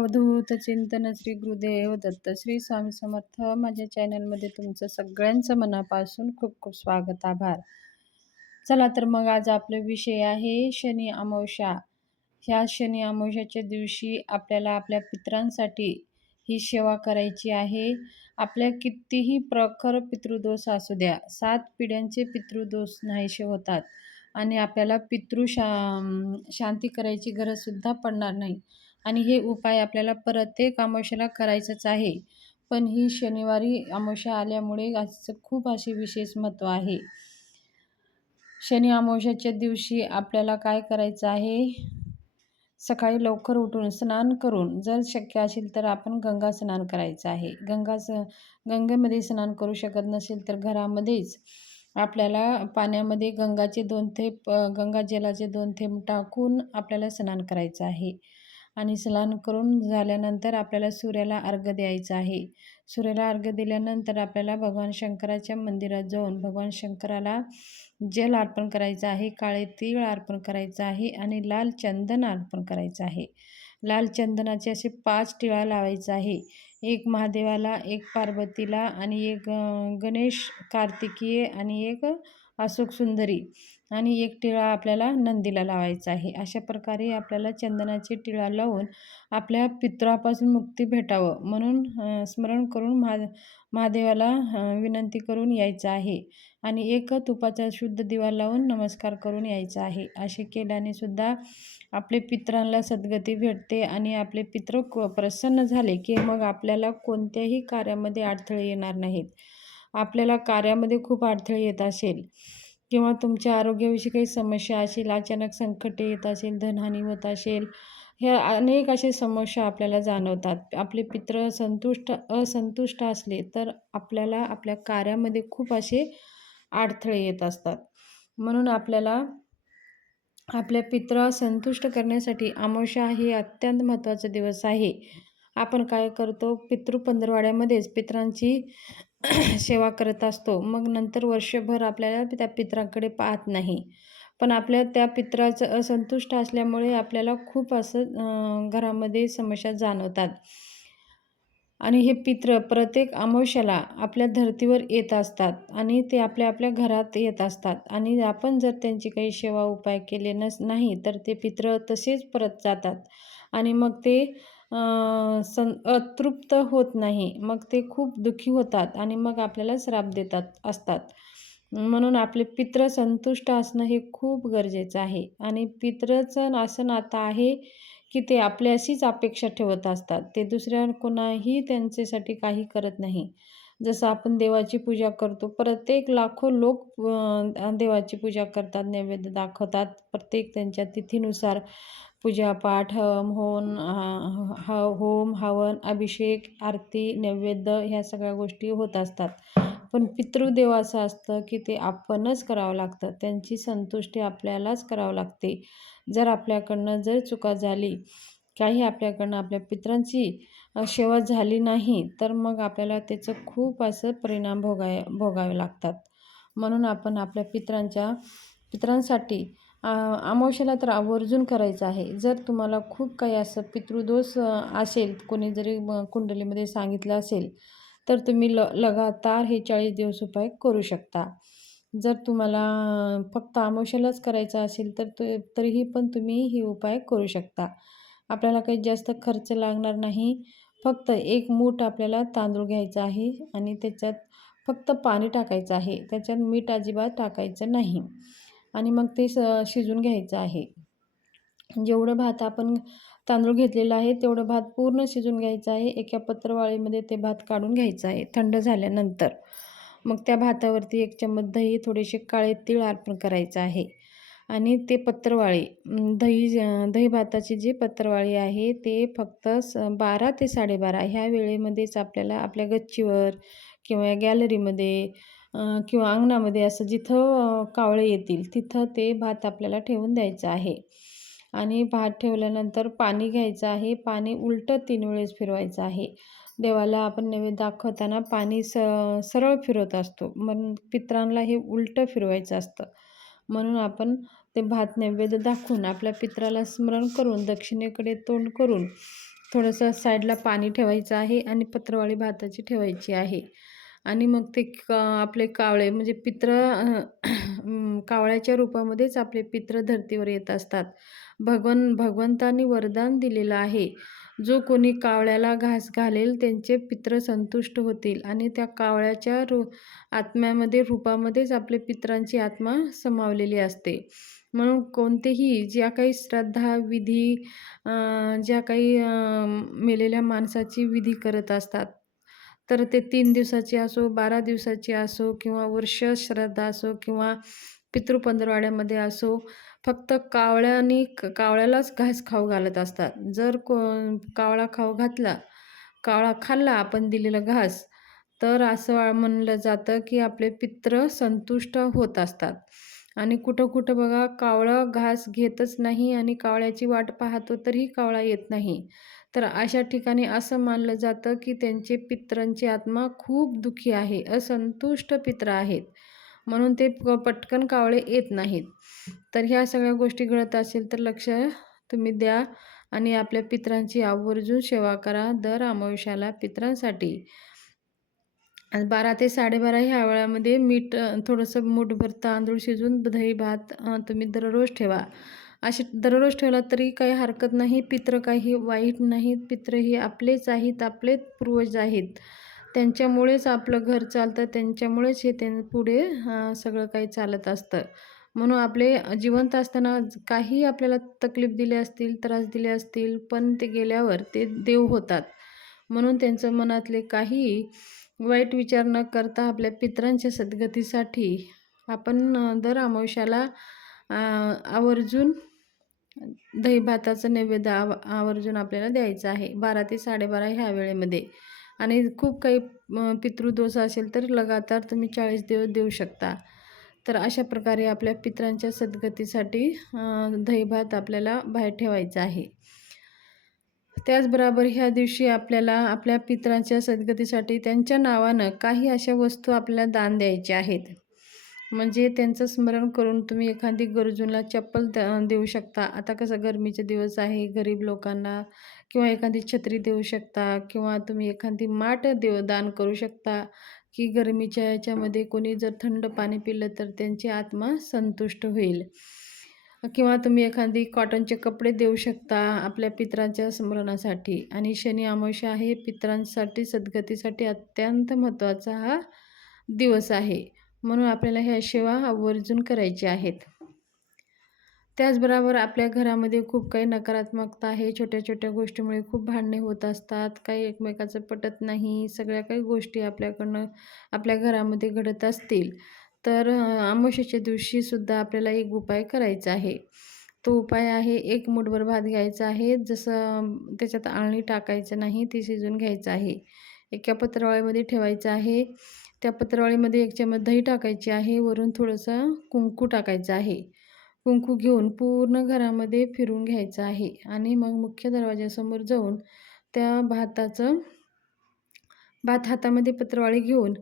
अवधूत चिंतन श्री गुरुदेव दत्त श्री स्वामी समर्थ. माझ्या चॅनलमध्ये तुमचं सगळ्यांचं मनापासून खूप खूप स्वागत आभार. चला तर मग आज आपला विषय आहे शनी अमावस्या. ह्या शनी अमावस्याच्या दिवशी आपल्याला आपल्या पित्रांसाठी ही सेवा करायची आहे. आपल्या कितीही प्रखर पितृदोष असू द्या सात पिढ्यांचे पितृदोष नाहीसे होतात. आणि आपल्याला पितृ शा शांती करायची गरजसुद्धा पडणार नाही. आणि हे उपाय आपल्याला प्रत्येक अमावश्याला करायचंच आहे. पण ही शनिवारी अमावस्या आल्यामुळे असं खूप असे विशेष महत्त्व आहे. शनी अमावस्याच्या दिवशी आपल्याला काय करायचं आहे? सकाळी लवकर उठून स्नान करून जर शक्य असेल तर आपण गंगा स्नान करायचं आहे. गंगा स गंगेमध्ये स्नान करू शकत नसेल तर घरामध्येच आपल्याला पाण्यामध्ये गंगाचे दोन थेंब गंगाजलाचे दोन थेंब टाकून आपल्याला स्नान करायचं आहे. आणि स्नान करून झाल्यानंतर आपल्याला सूर्याला अर्घ्य द्यायचं आहे. सूर्याला अर्घ्य दिल्यानंतर आपल्याला भगवान शंकराच्या मंदिरात जाऊन भगवान शंकराला जल अर्पण करायचं आहे काळे तीळ अर्पण करायचं आहे आणि लाल चंदन अर्पण करायचं आहे. लाल चंदनाचे असे पाच टिळा लावायचं आहे. एक महादेवाला एक पार्वतीला आणि एक गणेश कार्तिकीय आणि एक अशोक सुंदरी. आणि एक टिळा आपल्याला नंदीला लावायचा आहे. अशा प्रकारे आपल्याला चंदनाची टिळा लावून आपल्या पित्रापासून मुक्ती भेटावं म्हणून स्मरण करून महा महादेवाला विनंती करून यायचं आहे. आणि एक तुपाचा शुद्ध दिवा लावून नमस्कार करून यायचा आहे. असे केल्याने सुद्धा आपले पित्रांना सद्गती भेटते आणि आपले पित्र प्रसन्न झाले की मग आपल्याला कोणत्याही कार्यामध्ये अडथळे येणार नाहीत. आपल्याला कार्यामध्ये खूप अडथळे येत असेल. किंवा तुमच्या आरोग्याविषयी काही समस्या असेल अचानक संकटे येत असेल धनहानी होत असेल ह्या अनेक असे समस्या आपल्याला जाणवतात. आपले पित्र संतुष्ट असंतुष्ट असले तर आपल्याला आपल्या कार्यामध्ये खूप असे अडथळे येत असतात. म्हणून आपल्याला आपल्या पित्र संतुष्ट करण्यासाठी अमावस्या हे अत्यंत महत्त्वाचा दिवस आहे. आपण काय करतो? पितृ पंधरवाड्यामध्येच पित्रांची सेवा करत असतो. मग नंतर वर्षभर आपल्याला त्या पित्रांकडे पाहत नाही. पण आपल्या त्या पित्राचं असंतुष्ट असल्यामुळे आपल्याला खूप असं घरामध्ये समस्या जाणवतात. आणि हे पित्र प्रत्येक अमावश्याला आपल्या धर्तीवर येत असतात आणि ते आपल्या आपल्या घरात येत असतात. आणि आपण जर त्यांची काही सेवा उपाय केले नस नाही तर ते पित्र तसेच परत जातात. आणि मग ते सं अतृप्त होत नाही. मग ते खूप दुःखी होतात आणि मग आपल्याला श्राप देतात असतात. म्हणून आपले पित्र संतुष्ट असणं हे खूप गरजेचं आहे. आणि पित्रचं असं नातं आहे की ते आपल्याशीच अपेक्षा ठेवत असतात. ते दुसऱ्या कोणाही त्यांच्यासाठी काही करत नाही. जसं आपण देवाची पूजा करतो प्रत्येक लाखो लोक देवाची पूजा करतात नैवेद्य दाखवतात. प्रत्येक त्यांच्या तिथीनुसार पूजापाठ हम होन ह होम हवन अभिषेक आरती नैवेद्य ह्या सगळ्या गोष्टी होत असतात. पण पितृदेव असं असतं की ते आपणच करावं लागतं. त्यांची संतुष्टी आपल्यालाच करावं लागते. जर आपल्याकडनं जर चुका झाली काही आपल्याकडनं आपल्या पित्रांची सेवा झाली नाही तर मग आपल्याला त्याचं खूप असं परिणाम भोगाय भोगावे लागतात. म्हणून आपण आपल्या पित्रांच्या पित्रांसाठी अमावश्याला तर आवर्जून करायचं आहे. जर तुम्हाला खूप काही असं पितृदोष असेल कोणी जरी कुंडलीमध्ये सांगितलं असेल तर तुम्ही ल लगातार हे चाळीस दिवस उपाय करू शकता. जर तुम्हाला फक्त अमावस्यालाच करायचं असेल तर तु तरीही पण तुम्ही हे उपाय करू शकता. आपल्याला काही जास्त खर्च लागणार नाही. फक्त एक मूठ आपल्याला तांदूळ घ्यायचा आहे आणि त्याच्यात फक्त पाणी टाकायचं आहे. त्याच्यात मीठ अजिबात टाकायचं नाही. आणि मग ते स शिजून घ्यायचं आहे. जेवढं भात आपण तांदूळ घेतलेला आहे तेवढं भात पूर्ण शिजून घ्यायचं आहे. एका पत्रवाळीमध्ये ते भात काढून घ्यायचं आहे थंड झाल्यानंतर. मग त्या भातावरती एक चम्मच दही थोडेसे काळे तीळ अर्पण करायचं आहे. आणि ते पत्रवाळी दही दही भाताची जी पत्रवाळी आहे ते फक्त स बारा ते साडेबारा ह्या वेळेमध्येच आपल्याला आपल्या गच्चीवर किंवा गॅलरीमध्ये किंवा अंगणामध्ये असं जिथं कावळे येतील तिथं ते भात आपल्याला ठेवून द्यायचं आहे. आणि भात ठेवल्यानंतर पाणी घ्यायचं आहे. पाणी उलटं तीन वेळेस फिरवायचं आहे. देवाला आपण नैवेद्य दाखवताना पाणी स सरळ फिरवत असतो. मग पित्रांना हे उलटं फिरवायचं असतं. म्हणून आपण ते भात नैवेद्य दाखवून आपल्या पित्राला स्मरण करून दक्षिणेकडे तोंड करून थोडंसं साईडला पाणी ठेवायचं आहे आणि पत्रवाळी भाताची ठेवायची आहे. आणि मग ते क आपले कावळे म्हणजे पित्र कावळ्याच्या रूपामध्येच आपले पित्र धर्तीवर येत असतात. भगवन भगवंतानी वरदान दिलेलं आहे. जो कोणी कावळ्याला घास घालेल त्यांचे पित्र संतुष्ट होतील आणि त्या कावळ्याच्या रू आत्म्यामध्ये रूपामध्येच आपले पित्रांची आत्मा समावलेली असते. म्हणून कोणतेही ज्या काही श्रद्धा विधी ज्या काही मेलेल्या माणसाची विधी करत असतात तर ते तीन दिवसाची असो बारा दिवसाची असो किंवा वर्ष श्रद्धा असो किंवा पितृपंधरवाड्यामध्ये असो फक्त कावळ्यानी कावळ्यालाच घास खाऊ घालत असतात. जर को कावळा खाऊ घातला कावळा खाल्ला आपण दिलेला घास तर असं म्हणलं जातं की आपले पित्र संतुष्ट होत असतात. आणि कुठं कुठं बघा कावळं घास घेतच नाही आणि कावळ्याची वाट पाहतो तरीही कावळा येत नाही. तर अशा ठिकाणी असं मानलं जातं की त्यांचे पित्रांची आत्मा खूप दुःखी आहे असंतुष्ट पित्र आहेत. म्हणून ते पटकन कावळे येत नाहीत. तर ह्या सगळ्या गोष्टी घडत असेल तर लक्ष तुम्ही द्या आणि आपल्या पित्रांची आवर्जून सेवा करा दर अमावश्याला पित्रांसाठी. बारा ते साडेबारा ह्या वेळामध्ये मीठ थोडंसं मूठभर तांदूळ शिजून दही भात तुम्ही दररोज ठेवा. असे दररोज ठेवला तरी काही हरकत नाही पित्र काही वाईट नाहीत पित्र हे आपलेच आहेत आपलेच पूर्वज आहेत. त्यांच्यामुळेच आपलं घर चालतं त्यांच्यामुळेच हे त्यां पुढे सगळं काही चालत असतं. म्हणून आपले जिवंत असताना काही आपल्याला तकलीफ दिले असतील त्रास दिले असतील पण ते गेल्यावर ते देव होतात. म्हणून त्यांचं मनातले काही वाईट विचार न करता आपल्या पित्रांच्या सद्गतीसाठी आपण दर अमावश्याला आवर्जून दही भाताचं नैवेद्य आव आवर्जून आपल्याला द्यायचं आहे. बारा ते साडेबारा ह्या वेळेमध्ये. आणि खूप काही पितृदोष असेल तर लगातार तुम्ही चाळीस दिवस देऊ शकता. तर अशा प्रकारे आपल्या पित्रांच्या सद्गतीसाठी दहीभात आपल्याला बाहेर ठेवायचा आहे. त्याचबरोबर ह्या दिवशी आपल्याला आपल्या पित्रांच्या सद्गतीसाठी त्यांच्या नावानं काही अशा वस्तू आपल्याला दान द्यायच्या आहेत. म्हणजे त्यांचं स्मरण करून तुम्ही एखादी गरजूंना चप्पल देऊ शकता. आता कसं गरमीचे दिवस आहे गरीब लोकांना किंवा एखादी छत्री देऊ शकता किंवा तुम्ही एखादी माठ देव दान करू शकता की गरमीच्या याच्यामध्ये कोणी जर थंड पाणी पिलं तर त्यांची आत्मा संतुष्ट होईल. किंवा तुम्ही एखादी कॉटनचे कपडे देऊ शकता आपल्या पित्रांच्या स्मरणासाठी. आणि शनी अमावस्या आहे पित्रांसाठी सद्गतीसाठी अत्यंत महत्त्वाचा हा दिवस आहे. म्हणून आपल्याला ह्या सेवा आवर्जून करायच्या आहेत. त्याचबरोबर आपल्या घरामध्ये खूप काही नकारात्मकता आहे. छोट्या छोट्या गोष्टीमुळे खूप भांडणे होत असतात. काही एकमेकाचं पटत नाही. सगळ्या काही गोष्टी आपल्याकडनं आपल्या घरामध्ये घडत असतील. तर आमोशाच्या दिवशीसुद्धा आपल्याला एक उपाय करायचा आहे. तो उपाय आहे एक मुठभर भात घ्यायचा आहे. जसं त्याच्यात आळणी टाकायचं नाही ते शिजून घ्यायचं आहे. एका पत्रावळीमध्ये ठेवायचं आहे. त्या पत्रावळीमध्ये एक चमच दही टाकायची आहे. वरून थोडंसं कुंकू टाकायचं आहे. कुंकू घेऊन पूर्ण घरामध्ये फिरून घ्यायचं आहे. आणि मग मुख्य दरवाजासमोर जाऊन त्या भाताचं भात हातामध्ये पत्रावळी घेऊन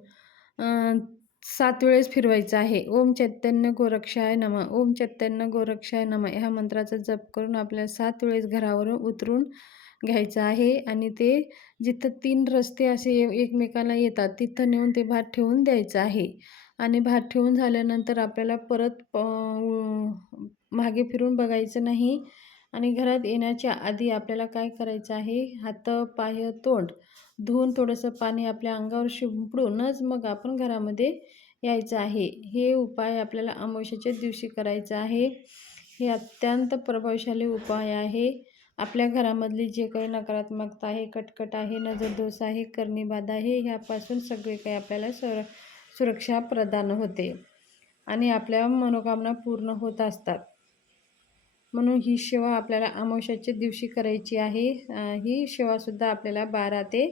सात वेळेस फिरवायचं आहे. ओम चैतन्य गोरक्षाय नम. ओम चैतन्य गोरक्षाय नम. ह्या मंत्राचा जप करून आपल्याला सात वेळेस घरावरून उतरून घ्यायचं आहे आणि ते जिथं तीन रस्ते असे एकमेकाला येतात तिथं नेऊन ते भात ठेवून द्यायचं आहे. आणि भात ठेवून झाल्यानंतर आपल्याला परत प मागे फिरून बघायचं नाही आणि घरात येण्याच्या आधी आपल्याला काय करायचं आहे? हात पाय तोंड. धुवून थोडंसं पाणी आपल्या अंगावर शिंपडूनच मग आपण घरामध्ये यायचं आहे. हे उपाय आपल्याला अमावश्याच्या दिवशी करायचं आहे. हे अत्यंत प्रभावशाली उपाय आहे. आपल्या घरामधली जे काही नकारात्मकता आहे कटकट आहे नजरदोष आहे करणीबाधा आहे ह्यापासून सगळे काही आपल्याला सुर सुरक्षा प्रदान होते आणि आपल्या मनोकामना पूर्ण होत असतात. म्हणून ही सेवा आपल्याला अमावश्याच्या दिवशी करायची आहे. ही सेवासुद्धा आपल्याला बारा ते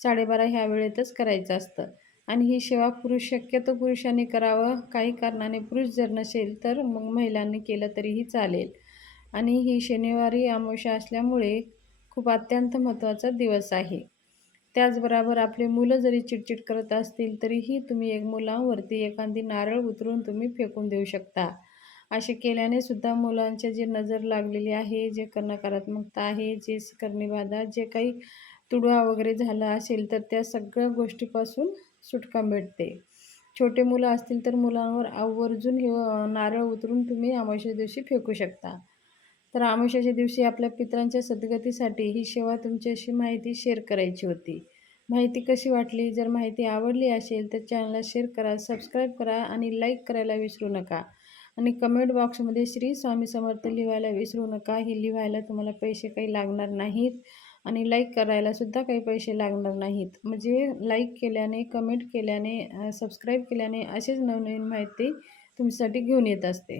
साडेबारा ह्या वेळेतच करायचं असतं. आणि ही सेवा पुरुष शक्यतो पुरुषांनी करावं. काही कारणाने पुरुष जर नसेल तर मग महिलांनी केलं तरीही चालेल. आणि ही शनिवारी अमावस्या असल्यामुळे खूप अत्यंत महत्त्वाचा दिवस आहे. त्याचबरोबर आपले मुलं जरी चिडचिड करत असतील तरीही तुम्ही एक मुलांवरती एखादी नारळ उतरून तुम्ही फेकून देऊ शकता. असे केल्याने सुद्धा मुलांच्या जे नजर लागलेली आहे जे क नकारात्मकता आहे जे करणीबाधा जे काही तुडवा वगैरे झाला असेल तर त्या सगळ्या गोष्टीपासून सुटका मिळते. छोटे मुलं असतील तर मुलांवर आवर्जून हे नारळ उतरून तुम्ही अमावस्या दिवशी फेकू शकता. तर आमुष्याच्या दिवशी आपल्या पित्रांच्या सद्गतीसाठी ही सेवा तुमच्याशी माहिती शेअर करायची होती. माहिती कशी वाटली? जर माहिती आवडली असेल तर चॅनलला शेअर करा सबस्क्राईब करा आणि लाईक करायला विसरू नका. आणि कमेंट बॉक्समध्ये श्री स्वामी समर्थ लिहायला विसरू नका. हे लिहायला तुम्हाला पैसे काही लागणार नाहीत आणि लाईक करायलासुद्धा काही पैसे लागणार नाहीत. म्हणजे लाईक केल्याने कमेंट केल्याने सबस्क्राईब केल्याने असेच नवनवीन माहिती तुमच्यासाठी घेऊन येत असते.